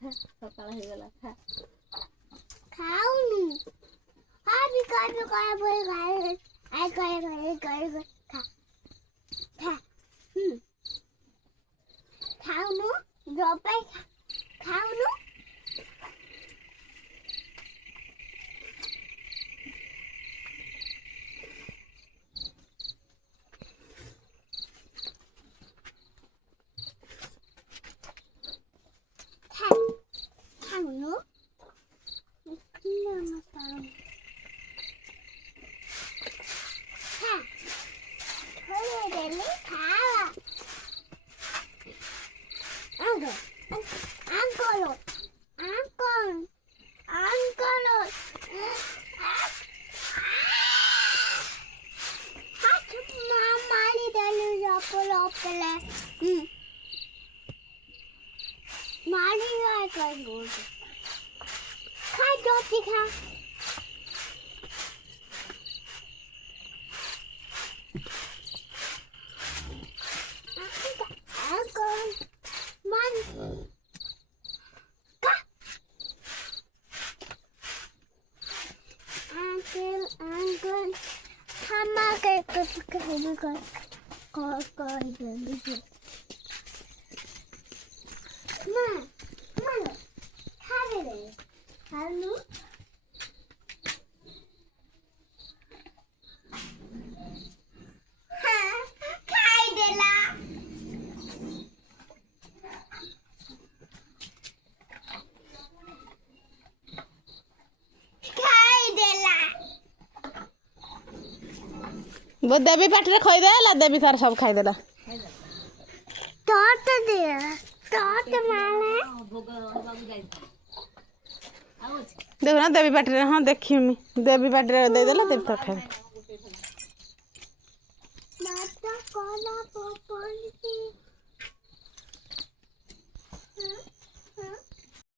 खा सकाळ हे गला खा खाऊनु हाबी काय बोल गाय आय काय खा खा खाऊनु जोपाय खाऊनु खाऊनु खा जोती खा Uncle, Mama cái Hello. Khai देला खाई देला वो देवी पाटी खोई देला देवी तार सब खाई देला टॉट दे टॉट माने देखो ना देवी पाटी हाँ देखी देवी पाटी दे देला देवी तार खाई माता कोला पोपोली